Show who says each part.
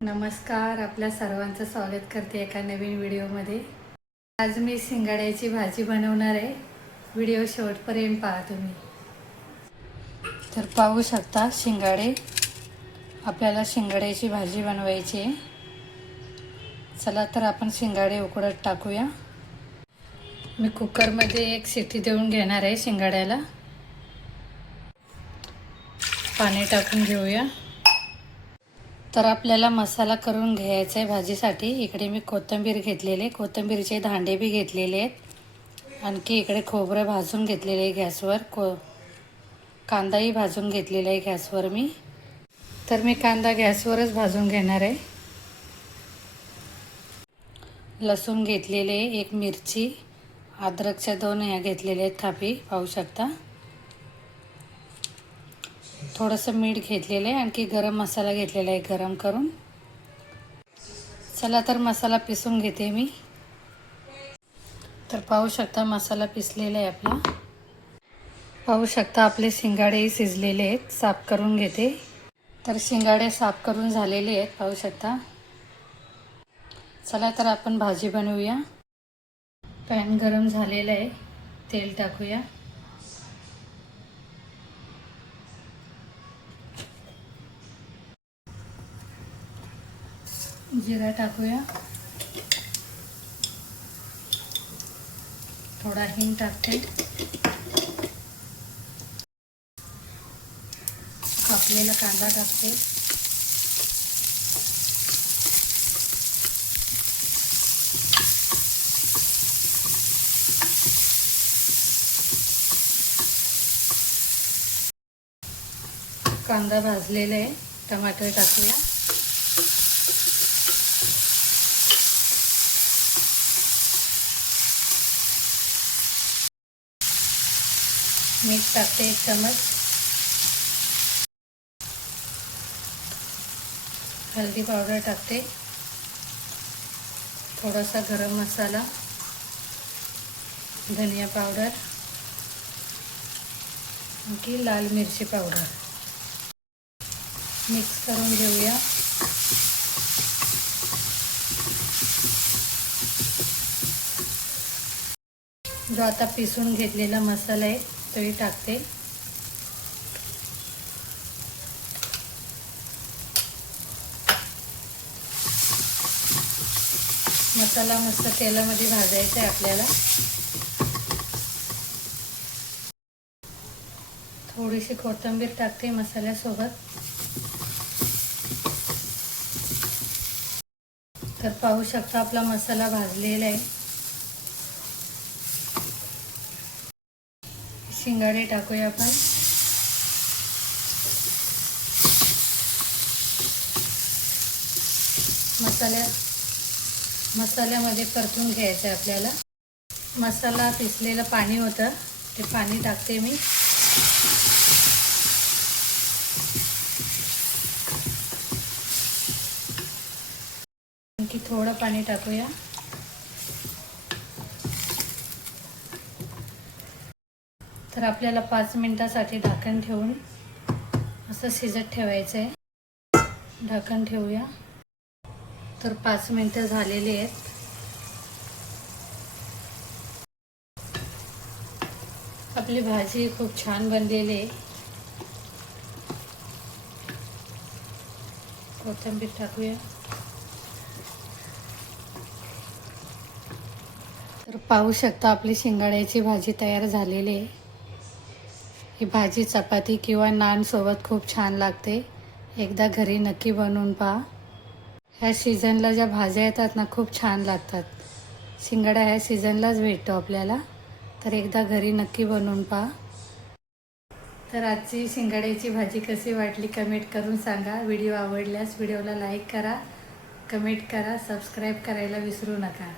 Speaker 1: नमस्कार आपल्या सर्वांचं स्वागत करते एका नवीन व्हिडिओमध्ये. आज मी शिंगाड्याची भाजी बनवणार आहे. व्हिडिओ शेवटपर्यंत पाहा तुम्ही. तर पाहू शकता शिंगाडे. आपल्याला शिंगाड्याची भाजी बनवायची आहे. चला तर आपण शिंगाडे उकडत टाकूया. मी कुकरमध्ये एक शिटी देऊन घेणार आहे शिंगाड्याला. पाणी टाकून घेऊया. तर आपल्याला मसाला करून घ्यायचा आहे भाजीसाठी. इकडे मी कोथिंबीर घेतलेले कोथिंबीरचे दांडे बी घेतलेले आहेत. आणखी इकडे खोबरं भाजून घेतलेले आहे गॅसवर. को कांदाही भाजून घेतलेला आहे गॅसवर मी. तर मी कांदा गॅसवरच भाजून घेणार आहे. लसूण घेतलेले एक मिरची. अद्रकच्या दोन ह्या घेतलेल्या आहेत कापी पाहू शकता. थोडंसं मीठ घेतलेलं आहे. आणखी गरम मसाला घेतलेला आहे गरम करून. चला तर मसाला पिसून घेते मी. तर पाहू शकता मसाला पिसलेला आहे आपला. पाहू शकता आपले शिंगाडेही शिजलेले आहेत. साफ करून घेते. तर शिंगाडे साफ करून झालेले आहेत. पाहू शकता. चला तर आपण भाजी बनवूया. पॅन गरम झालेलं आहे. तेल टाकूया. जिरा टाकूया. थोडा हिंग टाकते. कापलेला कांदा टाकते. कांदा भाजलेला आहे. टमाटर टाकूया. मीठ टाकते एक चमच हल्दी पावडर टाकते. थोडासा गरम मसाला. धनिया पावडर. आणखी लाल मिरची पावडर. मिक्स करून घेऊया. जो आता पिसून घेतलेला मसाला आहे तळी टाकते. मसाला मस्त तेलामध्ये भाजायचा आहे आपल्याला. थोडीशी कोथिंबीर टाकते मसाल्यासोबत. तर पाहू शकता आपला मसाला भाजलेला आहे. शिंगाडे टाकूया आपण. मसाल्या मसाल्यामध्ये परतून घ्यायचं आहे आपल्याला. मसाला पिसलेलं पाणी होतं ते पाणी टाकते मी. आणखी थोडं पाणी टाकूया. तर आपल्याला पाच मिनिटासाठी ढाकण ठेवून असं शिजत ठेवायचं आहे ढाकण ठेवूया. तर पाच मिनटं झालेली आहेत. आपली भाजी खूप छान बनलेली आहे. कोथिंबीर टाकूया. तर पाहू शकता आपली शिंगाड्याची भाजी तयार झालेली आहे. ही भाजी चपाती किंवा नानसोबत खूप छान लागते. एकदा घरी नक्की बनवून पहा. ह्या सीझनला ज्या भाज्या येतात ना खूप छान लागतात. शिंगाडा ह्या सीझनलाच भेटतो आपल्याला. तर एकदा घरी नक्की बनवून पहा. तर आजची शिंगाड्याची भाजी कशी वाटली कमेंट करून सांगा. व्हिडिओ आवडल्यास व्हिडिओला लाईक करा. कमेंट करा. सबस्क्राईब करायला विसरू नका.